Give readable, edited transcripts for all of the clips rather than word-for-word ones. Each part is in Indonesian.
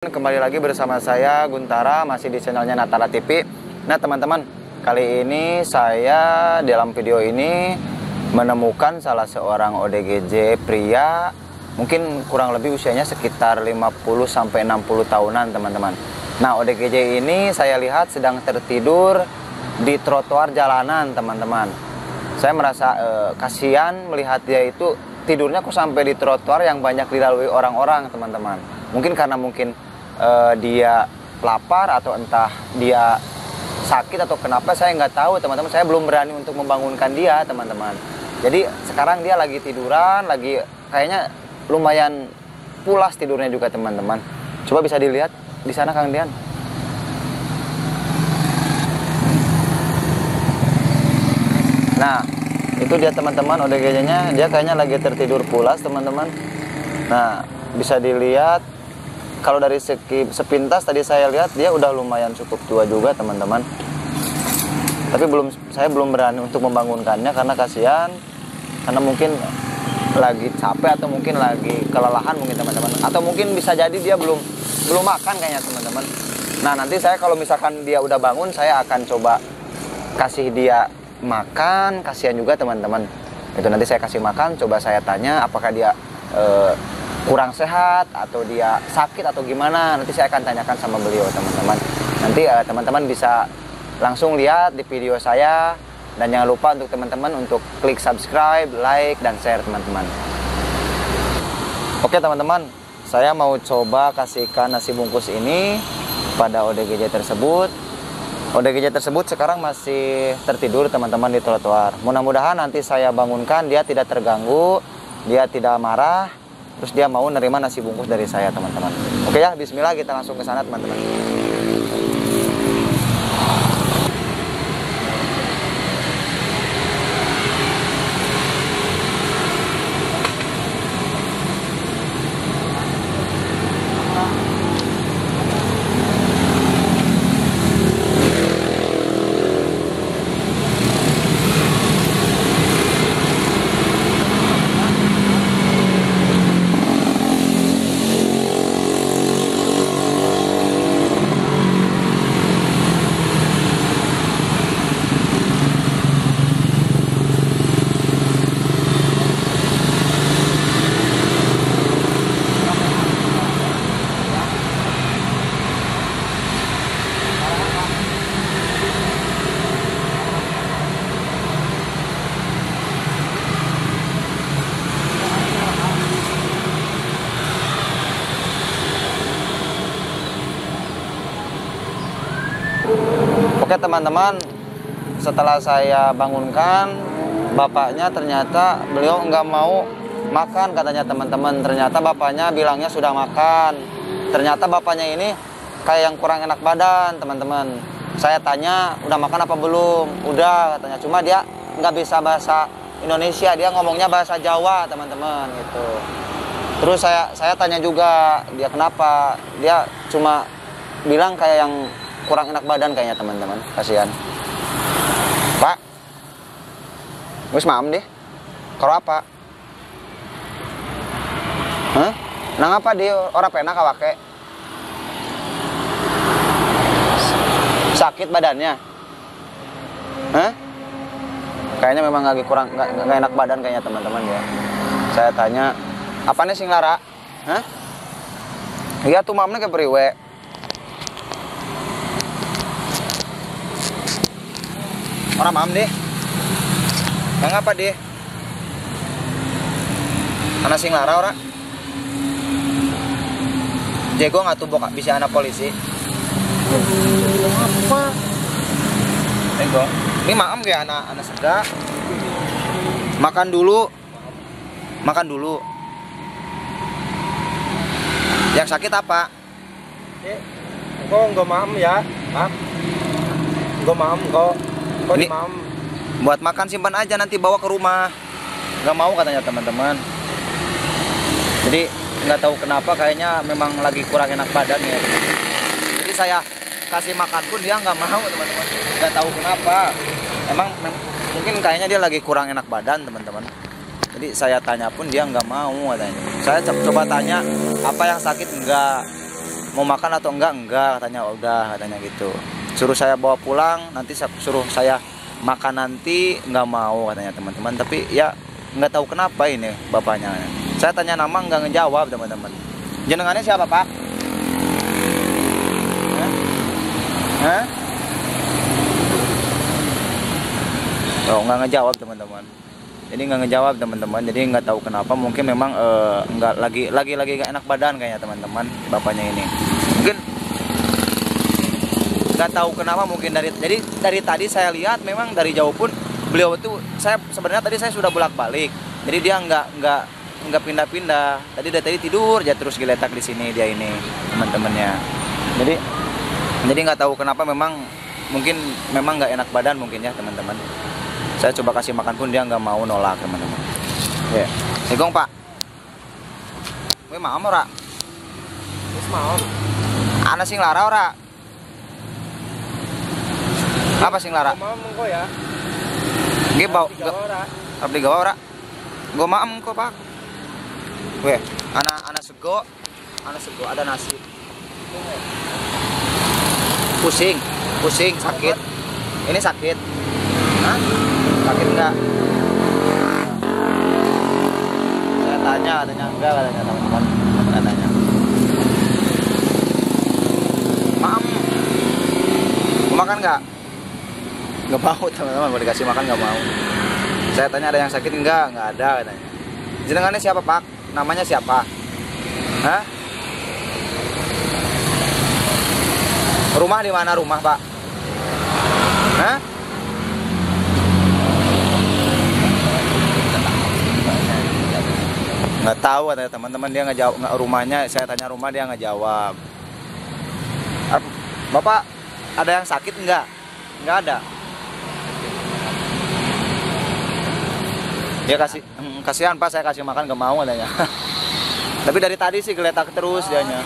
Kembali lagi bersama saya Guntara, masih di channelnya Natala TV. Nah teman-teman, kali ini saya dalam video ini menemukan salah seorang ODGJ pria, mungkin kurang lebih usianya sekitar 50-60 tahunan teman-teman. Nah ODGJ ini saya lihat sedang tertidur di trotoar jalanan teman-teman. Saya merasa kasihan melihat dia itu tidurnya kok sampai di trotoar yang banyak dilalui orang-orang teman-teman. Mungkin karena dia lapar atau entah dia sakit atau kenapa, saya nggak tahu teman-teman. Saya belum berani untuk membangunkan dia teman-teman. Jadi sekarang dia lagi tiduran, lagi kayaknya lumayan pulas tidurnya juga teman-teman. Coba bisa dilihat di sana Kang Dian. Nah itu dia teman-teman ODGJ-nya, dia kayaknya lagi tertidur pulas teman-teman. Nah bisa dilihat. Kalau dari sepintas tadi saya lihat dia udah lumayan cukup tua juga teman-teman. Tapi saya belum berani untuk membangunkannya karena kasihan, karena mungkin lagi capek atau mungkin lagi kelelahan mungkin teman-teman. Atau mungkin bisa jadi dia belum makan kayaknya teman-teman. Nah nanti saya kalau misalkan dia udah bangun, saya akan coba kasih dia makan. Kasihan juga teman-teman. Itu nanti saya kasih makan, coba saya tanya apakah dia kurang sehat atau dia sakit atau gimana, nanti saya akan tanyakan sama beliau teman-teman. Nanti teman-teman bisa langsung lihat di video saya, dan jangan lupa untuk teman-teman untuk klik subscribe, like, dan share teman-teman. Oke teman-teman, saya mau coba kasihkan nasi bungkus ini pada ODGJ tersebut. ODGJ tersebut sekarang masih tertidur teman-teman di trotoar. Mudah-mudahan nanti saya bangunkan dia tidak terganggu, dia tidak marah, terus dia mau nerima nasi bungkus dari saya teman-teman. Oke ya, bismillah, kita langsung ke sana teman-teman. Oke teman-teman, setelah saya bangunkan bapaknya, ternyata beliau nggak mau makan katanya teman-teman. Ternyata bapaknya bilangnya sudah makan. Ternyata bapaknya ini kayak yang kurang enak badan teman-teman. Saya tanya udah makan apa belum, udah katanya. Cuma dia nggak bisa bahasa Indonesia, dia ngomongnya bahasa Jawa teman-teman gitu. Terus saya tanya juga dia kenapa, dia cuma bilang kayak yang kurang enak badan kayaknya teman-teman. Kasihan Pak, wis maam deh. Kalau apa? Hah? Nang apa dia orang penak awake? Sakit badannya? Hah? Kayaknya memang lagi kurang nggak enak badan kayaknya teman-teman ya. Saya tanya, apa nih sing lara? Hah? Iya tuh mamnya ke priwe. Orang mam deh. Nang apa deh? Anak sing lara ora? Jago nggak tuh bok bisa anak polisi? Apa? Jago. Ini maam kayak anak sega. Makan dulu. Makan dulu. Yang sakit apa? Kok nggak maam ya? Hah? Nggak maam kok. Ini buat makan, simpan aja nanti bawa ke rumah. Nggak mau katanya teman-teman. Jadi nggak tahu kenapa kayaknya memang lagi kurang enak badan ya. Jadi saya kasih makan pun dia nggak mau teman-teman. Nggak tahu kenapa. Emang mungkin kayaknya dia lagi kurang enak badan teman-teman. Jadi saya tanya pun dia nggak mau katanya. Saya coba tanya apa yang sakit, enggak. mau makan atau enggak katanya. Udah katanya gitu. Suruh saya bawa pulang, nanti suruh saya makan nanti, nggak mau katanya teman-teman. Tapi ya nggak tahu kenapa ini bapaknya. Saya tanya nama nggak ngejawab teman-teman. Jenengannya siapa Pak? Hah? Oh, nggak ngejawab teman-teman. Jadi nggak ngejawab teman-teman. Jadi nggak tahu kenapa. Mungkin memang nggak lagi nggak enak badan kayaknya teman-teman bapaknya ini. Mungkin nggak tahu kenapa. Mungkin dari tadi saya lihat memang dari jauh pun beliau itu sebenarnya tadi saya sudah bolak-balik. Jadi dia nggak pindah-pindah. Tadi dari tadi tidur aja terus geletak di sini dia ini teman-temannya. Jadi nggak tahu kenapa mungkin memang nggak enak badan mungkin ya teman-teman. Saya coba kasih makan pun dia nggak mau, nolak teman-teman. Ya, Segong Pak. Gue mau ora? Wis mau. Ana sing lara ora? Apa sing lara? Mau mengko ya. Nggih bau. Abdi gawa ora? Gue maem kok Pak. Weh, ana sego ada nasi. Pusing, sakit. Ini sakit. Hah? Sakit enggak? Saya tanya, katanya enggak, katanya teman-teman. Katanya. Maem. Mau makan enggak? Enggak mau teman-teman, mau dikasih makan enggak mau. Saya tanya ada yang sakit enggak? Enggak ada katanya. Jenengannya siapa Pak? Namanya siapa? Hah? Rumah di mana rumah Pak? Hah? Nggak tahu katanya teman-teman, dia nggak jawab. Rumahnya saya tanya rumah dia nggak jawab. Bapak ada yang sakit nggak? Nggak ada. Dia kasihan Pak, saya kasih makan nggak mau katanya. Tapi dari tadi sih geletak terus dianya.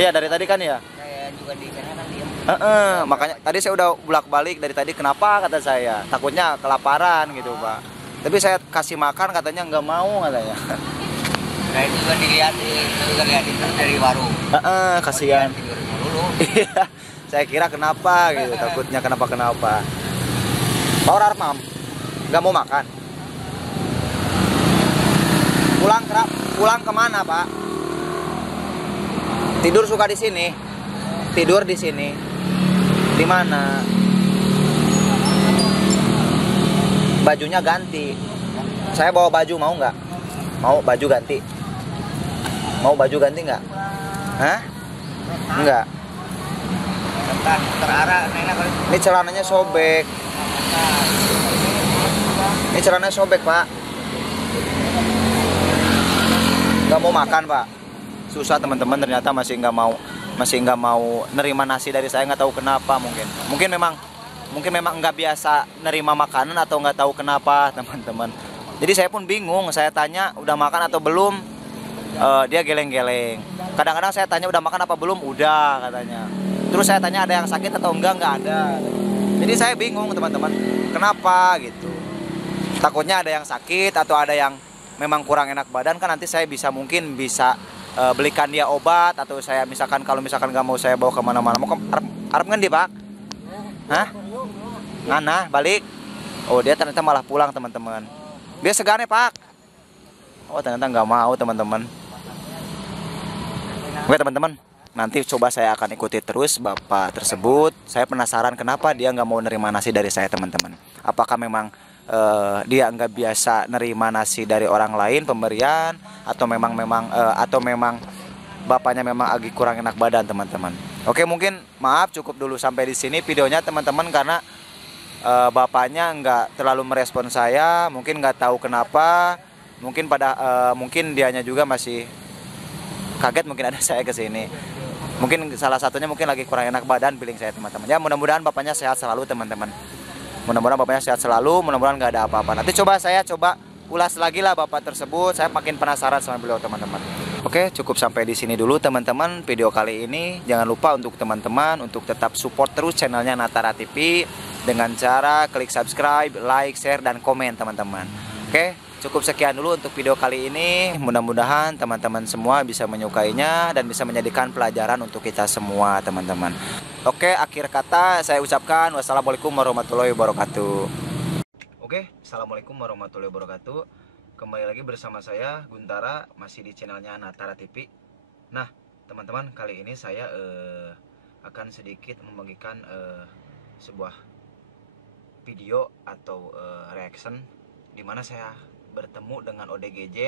Iya dari tadi kan ya. Juga di sana kan dia. Makanya tadi saya udah bolak-balik dari tadi, kenapa kata saya, takutnya kelaparan gitu Pak. Tapi saya kasih makan katanya nggak mau katanya. Nah itu juga dilihat itu dari warung. Kasihan. Tidur dulu. Iya, saya kira kenapa gitu, takutnya kenapa. Pak Armam nggak mau makan. Pulang kemana Pak? Tidur suka di sini. Tidur di sini. Di mana? Bajunya ganti. Saya bawa baju, mau nggak? Mau baju ganti? Mau baju ganti nggak? Hah? Enggak. Terarah nenek kali. Ini celananya sobek. Ini celananya sobek Pak. Nggak mau makan Pak. Susah teman-teman, ternyata masih nggak mau nerima nasi dari saya, nggak tahu kenapa. Mungkin memang nggak biasa nerima makanan atau nggak tahu kenapa teman-teman. Jadi saya pun bingung, saya tanya udah makan atau belum, dia geleng-geleng. Kadang-kadang saya tanya udah makan apa belum, udah katanya. Terus saya tanya ada yang sakit atau enggak ada. Jadi saya bingung teman-teman, kenapa gitu. Takutnya ada yang sakit atau ada yang memang kurang enak badan, kan nanti saya mungkin bisa belikan dia obat, atau saya kalau misalkan nggak mau saya bawa kemana-mana. Mau Arab kan dia Pak? Hah? Ngana balik? Oh dia ternyata malah pulang teman-teman. Dia segan ya Pak? Oh ternyata nggak mau teman-teman. Oke teman-teman, nanti coba saya akan ikuti terus bapak tersebut. Saya penasaran kenapa dia nggak mau nerima nasi dari saya teman-teman. Apakah memang dia nggak biasa nerima nasi dari orang lain pemberian, atau memang bapaknya memang lagi kurang enak badan teman-teman. Oke, mungkin maaf cukup dulu sampai di sini videonya teman-teman, karena bapaknya nggak terlalu merespon saya, mungkin nggak tahu kenapa, mungkin dianya juga masih kaget mungkin ada saya ke sini. Mungkin salah satunya mungkin lagi kurang enak badan, feeling saya teman-teman. Ya mudah-mudahan bapaknya sehat selalu teman-teman. Mudah-mudahan bapaknya sehat selalu, mudah-mudahan nggak ada apa-apa. Nanti saya coba ulas lagi lah bapak tersebut. Saya makin penasaran sama beliau teman-teman. Oke, cukup sampai di sini dulu teman-teman video kali ini. Jangan lupa untuk teman-teman untuk tetap support terus channelnya Natara TV dengan cara klik subscribe, like, share, dan komen teman-teman. Oke, cukup sekian dulu untuk video kali ini. Mudah-mudahan teman-teman semua bisa menyukainya dan bisa menjadikan pelajaran untuk kita semua, teman-teman. Oke, akhir kata saya ucapkan wassalamualaikum warahmatullahi wabarakatuh. Oke, assalamualaikum warahmatullahi wabarakatuh. Kembali lagi bersama saya Guntara, masih di channelnya Natara TV. Nah, teman-teman, kali ini saya akan sedikit membagikan sebuah video atau reaction di mana saya bertemu dengan ODGJ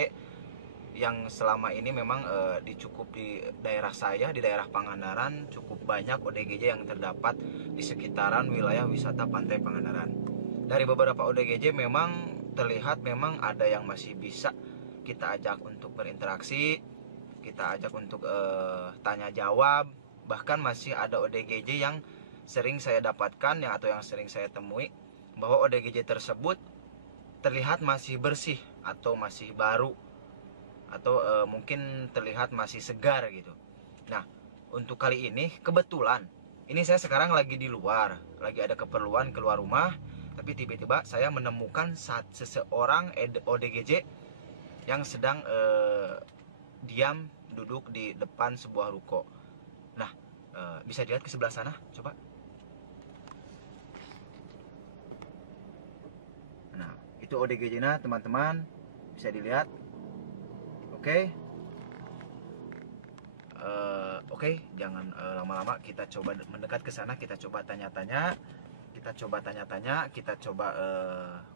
yang selama ini memang dicukup di daerah saya, di daerah Pangandaran. Cukup banyak ODGJ yang terdapat di sekitaran wilayah wisata Pantai Pangandaran. Dari beberapa ODGJ memang terlihat memang ada yang masih bisa kita ajak untuk berinteraksi, kita ajak untuk tanya jawab. Bahkan masih ada ODGJ yang sering saya dapatkan ya, atau yang sering saya temui, bahwa ODGJ tersebut terlihat masih bersih atau masih baru, atau mungkin terlihat masih segar gitu. Nah, untuk kali ini kebetulan ini saya sekarang lagi di luar, lagi ada keperluan keluar rumah, tapi tiba-tiba saya menemukan seseorang ODGJ yang sedang diam duduk di depan sebuah ruko. Nah, bisa dilihat ke sebelah sana, coba. Nah, itu ODGJ-nya, teman-teman, bisa dilihat. Oke. Oke, jangan lama-lama, kita coba mendekat ke sana, kita coba tanya-tanya, kita coba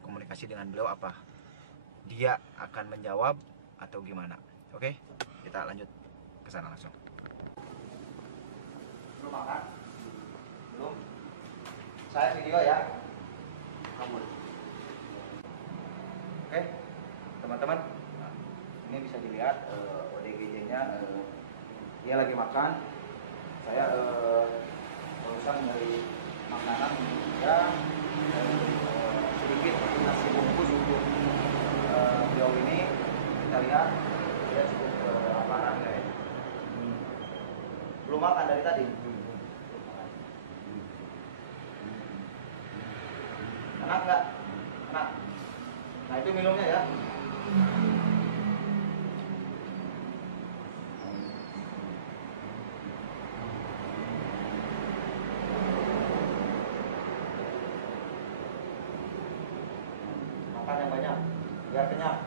komunikasi dengan beliau, apa dia akan menjawab atau gimana. Oke, kita lanjut ke sana langsung. Belum makan? Belum? Saya video ya. Kamu. Oke, teman-teman, nah, ini bisa dilihat ODGJ-nya, dia lagi makan. Saya perusahaan dari makanan ya, sedikit nasi bungkus untuk beliau ini. Kita lihat dia cukup laparan ya. Belum makan dari tadi. Enak nggak? Enak. Nah, itu minumnya ya. Makan yang banyak biar kenyang.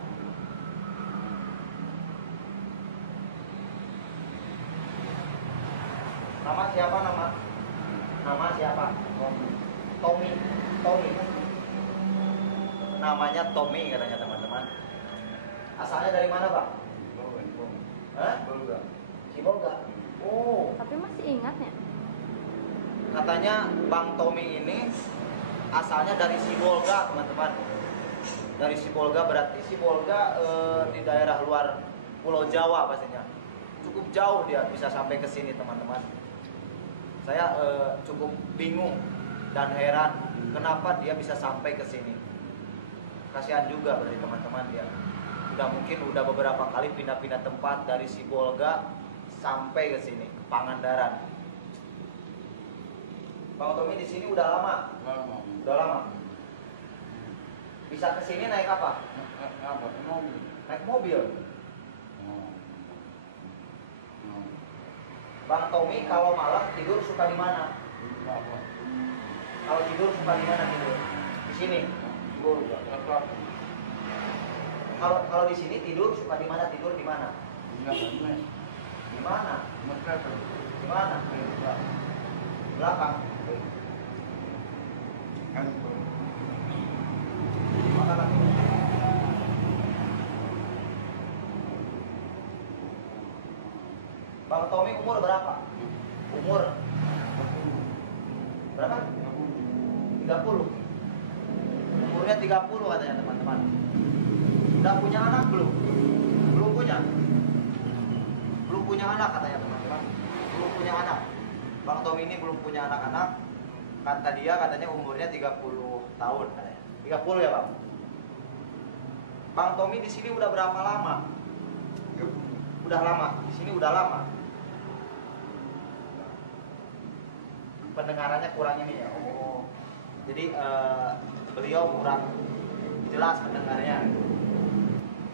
Nama siapa nama? Nama siapa? Tommy. Tommy. Namanya Tommy katanya, teman-teman. Asalnya dari mana, Pak? Hah? Sibolga. Oh. Tapi masih ingat ya? Katanya Bang Tommy ini asalnya dari Sibolga, teman-teman. Dari Sibolga, berarti Sibolga di daerah luar Pulau Jawa pastinya. Cukup jauh dia bisa sampai ke sini, teman-teman. Saya cukup bingung dan heran kenapa dia bisa sampai ke sini. Kasihan juga berarti teman-teman dia. Udah beberapa kali pindah-pindah tempat dari Sibolga sampai ke sini, ke Pangandaran. Bang Tommy di sini udah lama? Udah lama. Bisa ke sini naik apa? Naik mobil. Bang Tommy kalau malam tidur suka di mana? Kalau tidur suka di mana tidur? Di sini. Kalau di sini tidur suka di mana? Tidur di mana? Di mana? Di mana? Belakang. Makanan. Bang Tommy umur berapa? Umur berapa? 30. Umurnya 30 katanya, teman-teman. Udah punya anak belum? Belum punya. Belum punya anak katanya, teman-teman. Belum punya anak. Bang Tommy ini belum punya anak-anak. Kata dia katanya umurnya 30 tahun katanya. 30 ya, Bang? Bang Tommy di sini udah berapa lama? Udah lama. Di sini udah lama. Pendengarannya kurang ini ya. Oh. Jadi beliau kurang jelas pendengarnya.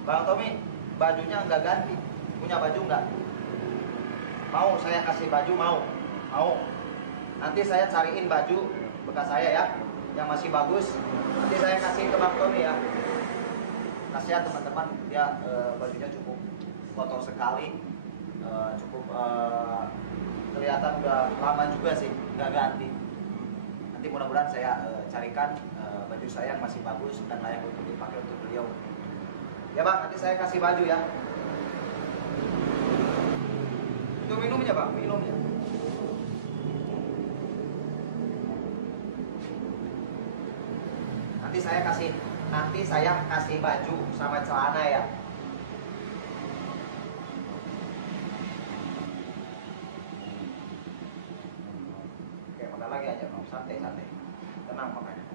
Bang Tommy, bajunya nggak ganti. Punya baju nggak? Mau saya kasih baju, mau? Mau. Nanti saya cariin baju bekas saya ya, yang masih bagus. Nanti saya kasih ke Bang Tommy ya. Kasihan teman-teman, dia bajunya cukup kotor sekali, cukup kelihatan udah lama juga sih, nggak ganti. Nanti mudah-mudahan saya carikan baju saya yang masih bagus dan layak untuk dipakai untuk beliau. Ya Bang, nanti saya kasih baju ya. Itu minumnya Bang, minumnya. Nanti saya kasih baju sama celana ya. Oke, makan lagi aja Bang, santai-santai. Tenang makanya.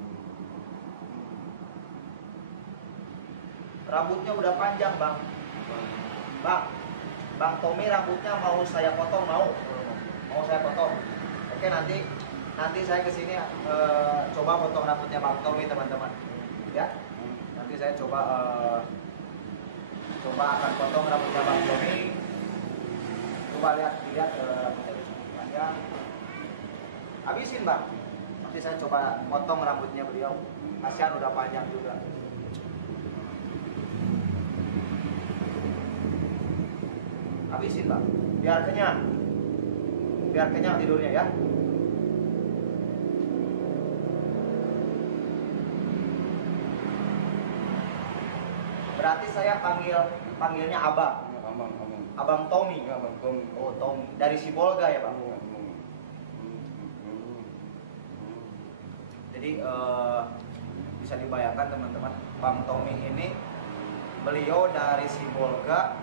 Rambutnya udah panjang Bang. Bang Tommy rambutnya mau saya potong, mau saya potong. Oke, nanti saya kesini coba potong rambutnya Bang Tommy teman-teman. Ya, nanti saya coba akan potong rambutnya Bang Tommy. Coba lihat rambutnya di sini panjang. Habisin Bang. Nanti saya coba potong rambutnya beliau. Kasihan udah panjang juga. Habisin Bang, biar kenyang tidurnya ya. Berarti saya panggilnya Abang. Abang Tommy. Oh Tommy, dari Sibolga ya Bang. Jadi bisa dibayangkan teman-teman, Bang Tommy ini beliau dari Sibolga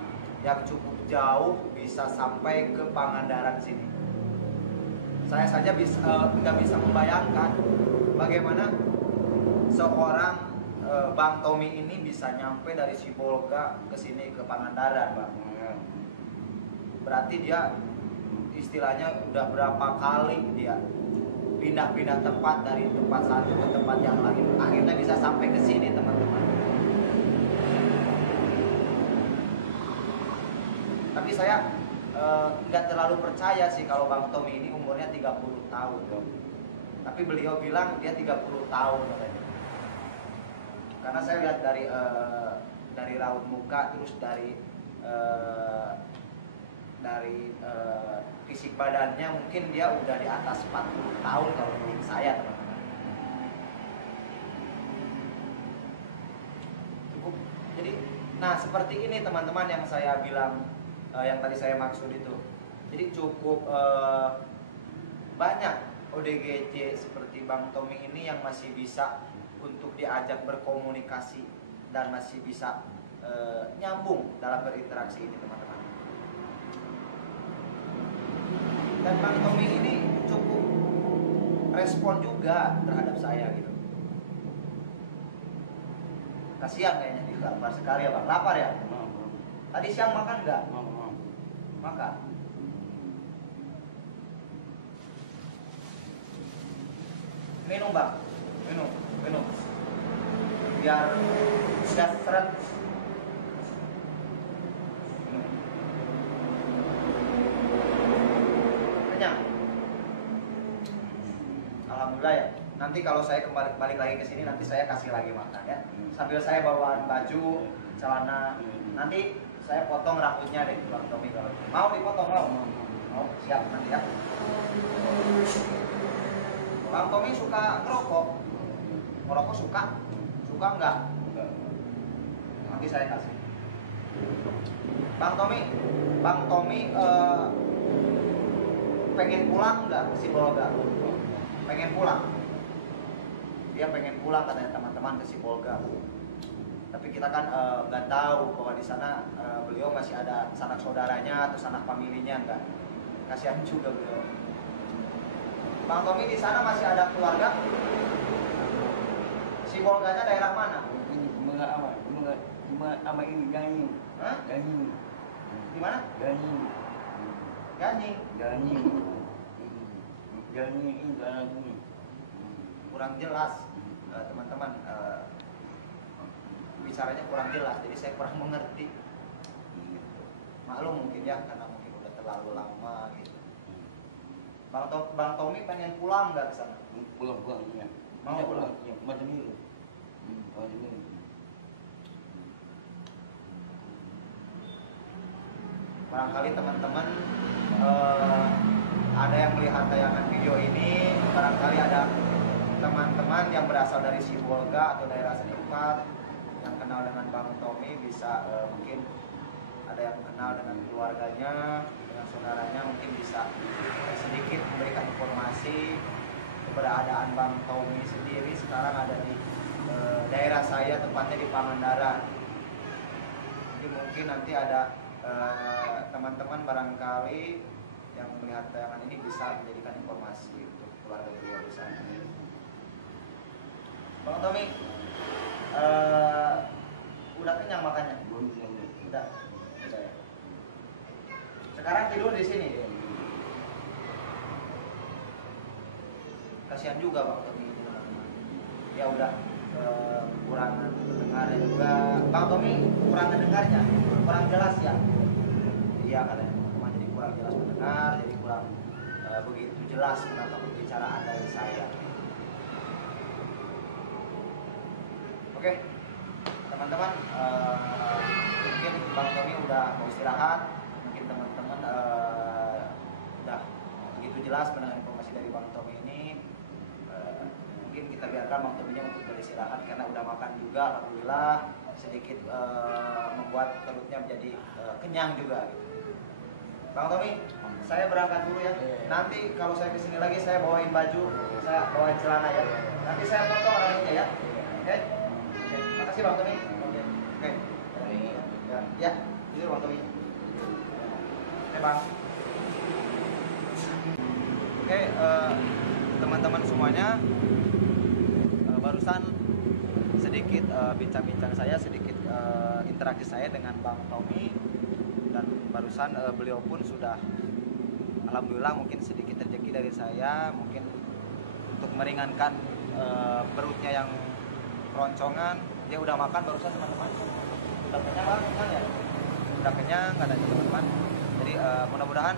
yang cukup jauh, bisa sampai ke Pangandaran sini. Saya saja nggak bisa membayangkan bagaimana seorang Bang Tommy ini bisa nyampe dari Sibolga ke sini ke Pangandaran, Bang. Berarti dia istilahnya udah berapa kali dia pindah-pindah tempat dari tempat satu ke tempat yang lain, akhirnya bisa sampai ke sini teman-teman. Tapi saya nggak terlalu percaya sih kalau Bang Tommy ini umurnya 30 tahun. Tapi beliau bilang dia 30 tahun katanya. Karena saya lihat dari raut muka, terus dari fisik badannya mungkin dia udah di atas 40 tahun kalau menurut saya teman-teman. Cukup. Jadi, nah seperti ini teman-teman yang saya bilang. Yang tadi saya maksud itu, jadi cukup banyak ODGJ seperti Bang Tommy ini yang masih bisa untuk diajak berkomunikasi dan masih bisa nyambung dalam berinteraksi ini teman-teman. Dan Bang Tommy ini cukup respon juga terhadap saya gitu. Kasihan kayaknya di lapar sekali ya Bang, lapar ya? Tadi siang makan nggak? Makan. Minum Bang, minum. Biar seret. Minum. Kenyang. Alhamdulillah ya. Nanti kalau saya balik lagi ke sini, nanti saya kasih lagi makan ya. Sambil saya bawa baju, celana. Nanti saya potong rambutnya deh Bang Tommy kalau mau dipotong, mau siap nanti ya. Bang Tommy suka ngerokok suka nggak? Nanti saya kasih. Bang Tommy pengen pulang nggak ke Sibolga? Pengen pulang. Dia pengen pulang katanya teman-teman ke Sibolga. Tapi kita kan nggak tahu bahwa di sana beliau masih ada sanak saudaranya atau sanak familinya, nggak. Kasihan juga beliau. Bang Tommy di sana masih ada keluarga? Sibolganya daerah mana? Ini Ganyi. Hah? Ganyi. Di mana? Ganyi. Ini dalam ini. Kurang jelas teman-teman. bicaranya kurang jelas, jadi saya kurang mengerti. Gitu. Maklum mungkin ya, karena mungkin udah terlalu lama gitu. Bang Tommy pengen pulang nggak ke sana? Pulang ya. Mau pulang? Ya, macam itu. Macam itu. Barangkali teman-teman ada yang melihat tayangan video ini, barangkali ada teman-teman yang berasal dari Sibolga atau daerah sekitar yang kenal dengan Bang Tommy, bisa mungkin ada yang kenal dengan keluarganya, dengan saudaranya, mungkin bisa sedikit memberikan informasi keberadaan Bang Tommy sendiri sekarang ada di daerah saya, tepatnya di Pangandaran. Jadi mungkin nanti ada teman-teman barangkali yang melihat tayangan ini bisa menjadikan informasi untuk keluarga beliau di sana. Bang Tommy, udah kenyang makannya? Udah ya. Sekarang tidur di sini. Kasihan juga Bang Tommy ini teman-teman. Ya udah kekurangan pendengarnya juga. Bang Tommy kurang mendengarnya, kurang jelas ya. Iya katanya teman-teman, jadi kurang jelas mendengar, jadi kurang begitu jelas kenapa pembicaraan dari saya. Oke, teman-teman, mungkin Bang Tommy udah mau istirahat, mungkin teman-teman udah begitu jelas mendengar informasi dari Bang Tommy ini. Mungkin kita biarkan Bang Tommy-nya untuk beristirahat karena udah makan juga, alhamdulillah, sedikit membuat perutnya menjadi kenyang juga. Gitu. Bang Tommy, saya berangkat dulu ya. Nanti kalau saya kesini lagi saya bawain baju, saya bawain celana ya. Nanti saya foto orangnya ya. Oke? Makasih Bang Tommy. Oke. Ya, jujur Bang Tommy. Oke Bang. Oke, teman-teman semuanya, barusan sedikit bincang-bincang saya, sedikit interaksi saya dengan Bang Tommy, dan barusan beliau pun sudah alhamdulillah mungkin sedikit rezeki dari saya, mungkin untuk meringankan perutnya yang keroncongan. Dia udah makan barusan teman-teman, udah kenyang kan ya, udah kenyang katanya teman-teman. Jadi mudah-mudahan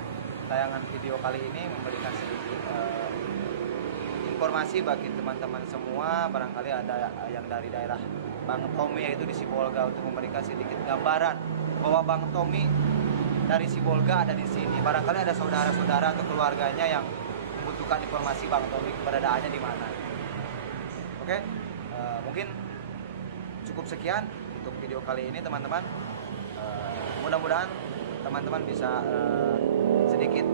tayangan video kali ini memberikan sedikit informasi bagi teman-teman semua, barangkali ada yang dari daerah Bang Tommy yaitu di Sibolga, untuk memberikan sedikit gambaran bahwa Bang Tommy dari Sibolga ada di sini. Barangkali ada saudara-saudara atau keluarganya yang membutuhkan informasi Bang Tommy keberadaannya di mana. Oke, mungkin cukup sekian untuk video kali ini teman-teman. Mudah-mudahan teman-teman bisa sedikit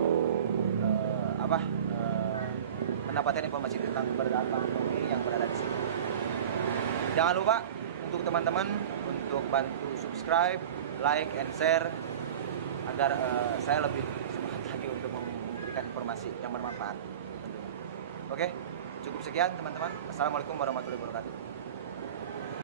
mendapatkan informasi tentang keberadaan Bang Tommy yang berada di sini. Jangan lupa untuk teman-teman untuk bantu subscribe, like, and share agar saya lebih semangat lagi untuk memberikan informasi yang bermanfaat. Oke, cukup sekian teman-teman. Assalamualaikum warahmatullahi wabarakatuh.